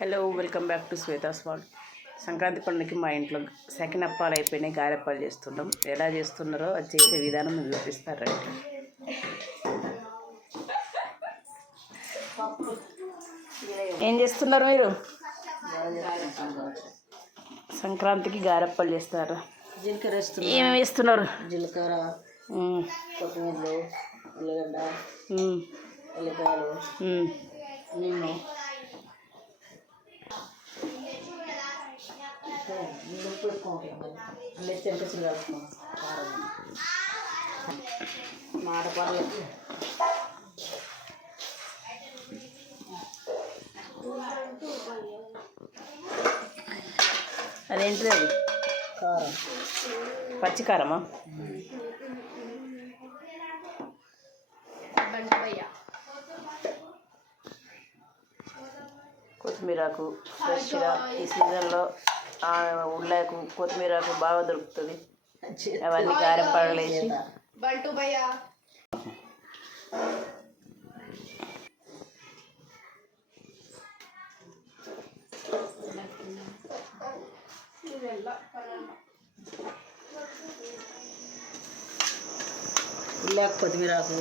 Hello, welcome back to Shweta's world. Sankranti పండుగకి మా ఇంట్లో సెకండ్ అప్పాలు అయిపోయినాయి, గారెప్పాలు చేస్తున్నాం. ఎలా చేస్తున్నారో అది చేసే విధానం మీరు చూపిస్తారు. ఏం చేస్తున్నారు మీరు? సంక్రాంతికి గారెప్పాలు చేస్తారు. జీలకర్ర వేస్తున్నారు. ఏమేమి వేస్తున్నారు? జీలకర్ర, కొత్తిమీరలు, ఉల్లిగడ్డ, ఉల్లిపాయలు, నిమ్మ, ఉప్పు పెట్టుకుంటాం. అన్నీ తెంపేసి కలుపుతాం. మాట పర్లేదు. అదేంటిది? అది కారం, పచ్చికారమా? కొత్తిమీరకు ఫ్రెష్గా ఈ సీజన్లో ఉల్లాకు కొత్తిమీరకు బాగా దొరుకుతుంది. అవన్నీ గారెప్పాలు వేసి ఉల్లాకు, కొత్తిమీరకు,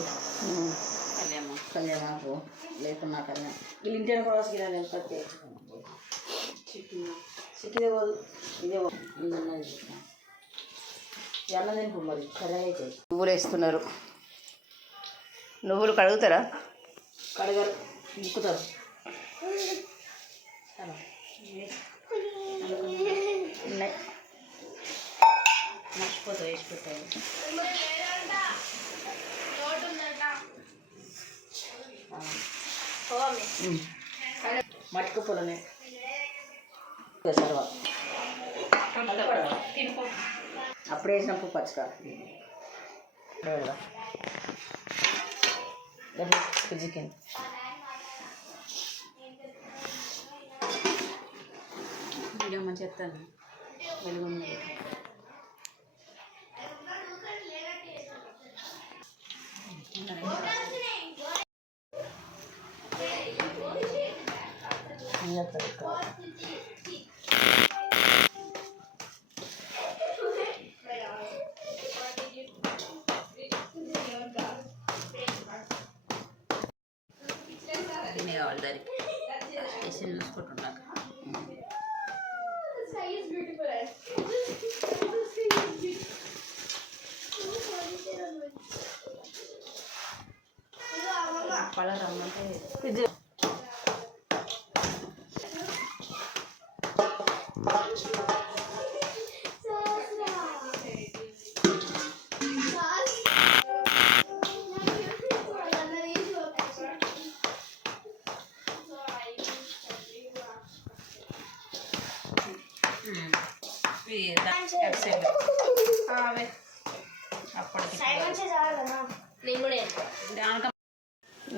కళ్యామాకు లేకున్నా కళ్యాణం వీళ్ళు ఇంటిని కూడా చిక్కిదే పోదు. ఇదే అన్నం తినిపో మరి కర్రీ అయితే. నువ్వులు వేస్తున్నారు. నువ్వులు కడుగుతారా? కడగరు, ముక్కుతారు. ఉన్నాయి, మర్చిపోతారు, వేసి పెట్టారు. మట్టుకు పొలనే సర్వ అప్పుడు వేసినప్పుడు పచ్చికారు చికెన్ వీడియో మంచి చెప్తాను. వెలుగుంది. తినేవాళ్ళు దానికి వేసి చూసుకుంటున్నాక పళ్ళ రమ్మంటే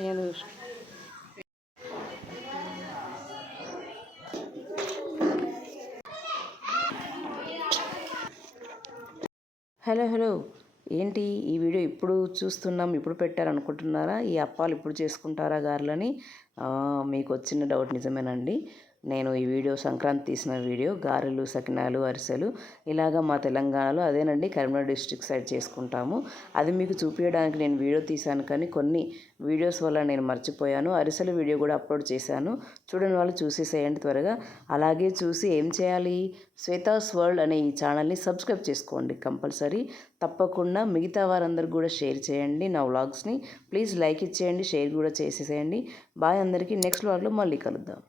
నేను హలో, ఏంటి ఈ వీడియో ఇప్పుడు చూస్తున్నాం, ఇప్పుడు పెట్టారనుకుంటున్నారా? ఈ అప్పాలు ఇప్పుడు చేసుకుంటారా గారెలని? మీకు వచ్చిన డౌట్ నిజమేనండి. నేను ఈ వీడియో సంక్రాంతి తీసిన వీడియో. గారెలు, సకినాలు, అరిసెలు ఇలాగ మా తెలంగాణలో అదేనండి, కరీంనగర్ డిస్ట్రిక్ట్ సైడ్ చేసుకుంటాము. అది మీకు చూపించడానికి నేను వీడియో తీశాను, కానీ కొన్ని వీడియోస్ వల్ల నేను మర్చిపోయాను. అరిసెలు వీడియో కూడా అప్లోడ్ చేశాను, చూడని వాళ్ళు చూసేసేయండి త్వరగా. అలాగే చూసి ఏం చేయాలి? శ్వేతాస్ వరల్డ్ అనే ఈ ఛానల్ని సబ్స్క్రైబ్ చేసుకోండి కంపల్సరీ. తప్పకుండా మిగతా వారందరికీ కూడా షేర్ చేయండి నా వ్లాగ్స్ని. ప్లీజ్ లైక్ ఇచ్చేయండి, షేర్ కూడా చేసేసేయండి. బాయ్ అందరికీ. నెక్స్ట్ వ్లాగ్లో మళ్ళీ కలుద్దాం.